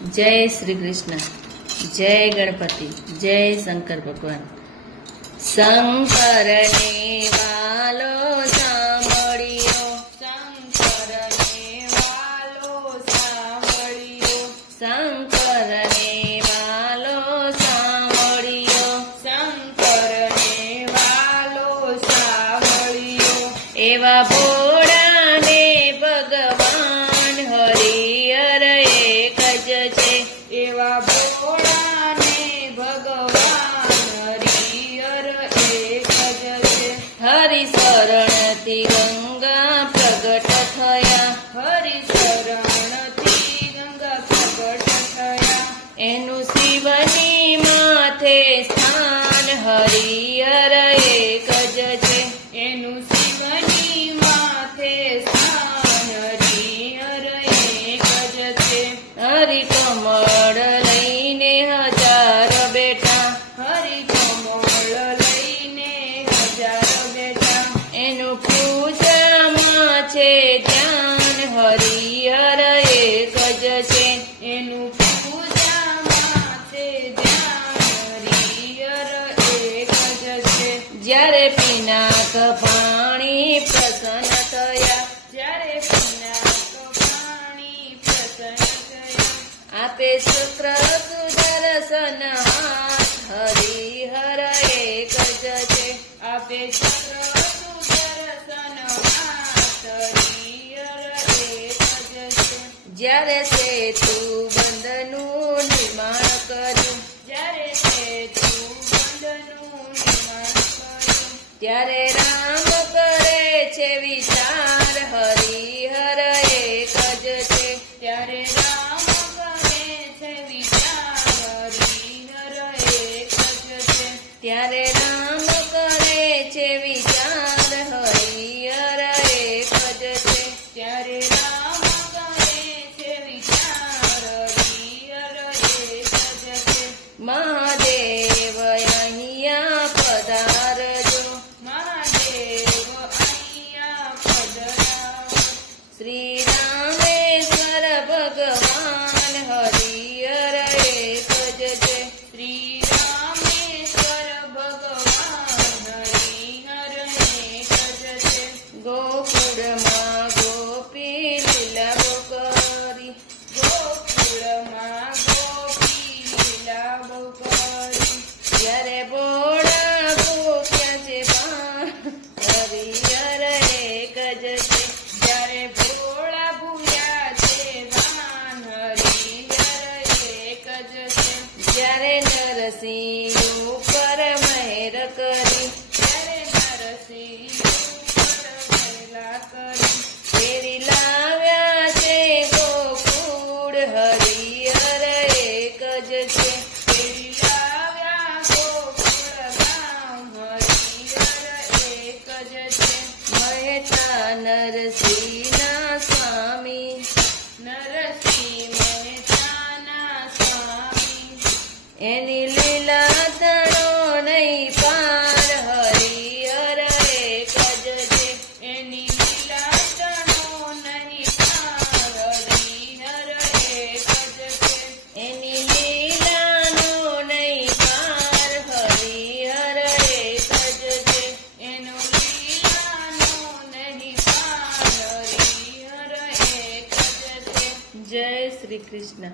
જય શ્રી કૃષ્ણ, જય ગણપતિ, જય શંકર ભગવાન. શંકરને વાલો સાંભળ્યો, શંકરને વાલો સાંભળ્યો, શંકરને વાલો સાંભળ્યો, શંકરને વાલો સાંભળ્યો. એવા ભોળાને ભગવાન હરિહર એક જ છે. એવા ભોળાને ભગવાન હરિહર એક જ છે. હરિ શરણથી ગંગા પ્રગટ થયા, હરિ શરણથી ગંગા પ્રગટ થયા. એનું શિવની માથે સ્થાન હરિહર એક જ છે. એનું શિવની માથે સ્થાન હરિહર એક જ છે. હરિ કમળ લઈને હજાર બેટા, હરિ કમળ લઈને હજાર બેઠા. એનું પૂજામાં છે ધ્યાન હરિહર એક જ છે. એનું પૂજામાં છે ધ્યાન હરિહર એક જ છે. જ્યારે પિનાક પાણી પ્રસન્ન થયા, જ્યારે પિનાક પાણી પ્રસન્ન થયા. આપે શુક્ર સુદર્શન હાથ હરિહર એક જ છે. આપે ચક્ર સુદર્શન હાથ હરિહર એક જ છે. જ્યારે સેતુ બંધનું નિર્માણ કર્યું, જ્યારે સેતુ બંધનું નિર્માણ કર્યું. ત્યારે રામ કરે છે વિચાર હરિહર એક જ છે. ત્યારે રામ કરે છે વિચાર હરિહર એક જ છે. ત્યારે રામ કરે છે વિચાર હરિહર એક જ છે. ત્યારે રામ કરે છે વિચાર હરિહર એક જ છે. મહાદેવ અહીંયા પધારજો, મહાદેવ અહીંયા પધરાવો. શ્રી રામેશ્વર ભગવાન હરિહર એક જ છે. શ્રી રામેશ્વર ભગવાન હરિહર એક જ છે. ગોકુળમાં ગોપી લીલાઓ કરી, ગોકુળમાં ગોપી લીલાઓ કરી. જ્યારે ભોળા ભૂખ્યા છે પાન હરિહર એક જ છે. જ્યારે ભોળા ભૂયા છે ભાન હરિહર એક જ છે. જ્યારે નરસિંહ ઉપર મહેર કરી, ત્યારે નરસિંહ ઉપર વહેલા કરી. ફેરી લાવ્યા છે ગોકુળ હરિહર એક જ છે. ફેરી લાવ્યા ગોકુળ ગામ હરિહર એક જ છે. મહેતા નરસિંહના સ્વામી, નરસિંહ મહેતાના સ્વામી. એની લીલા તણો નહીં પાર હરિહર એક જ છે. એની લીલા તણો નહીં પાર હરિહર એક જ છે. એની લીલાનો નહીં પાર હરિહર એક જ છે. એનો લીલાનો નહીં પાર હરિહર એક જ છે. જય શ્રી કૃષ્ણ.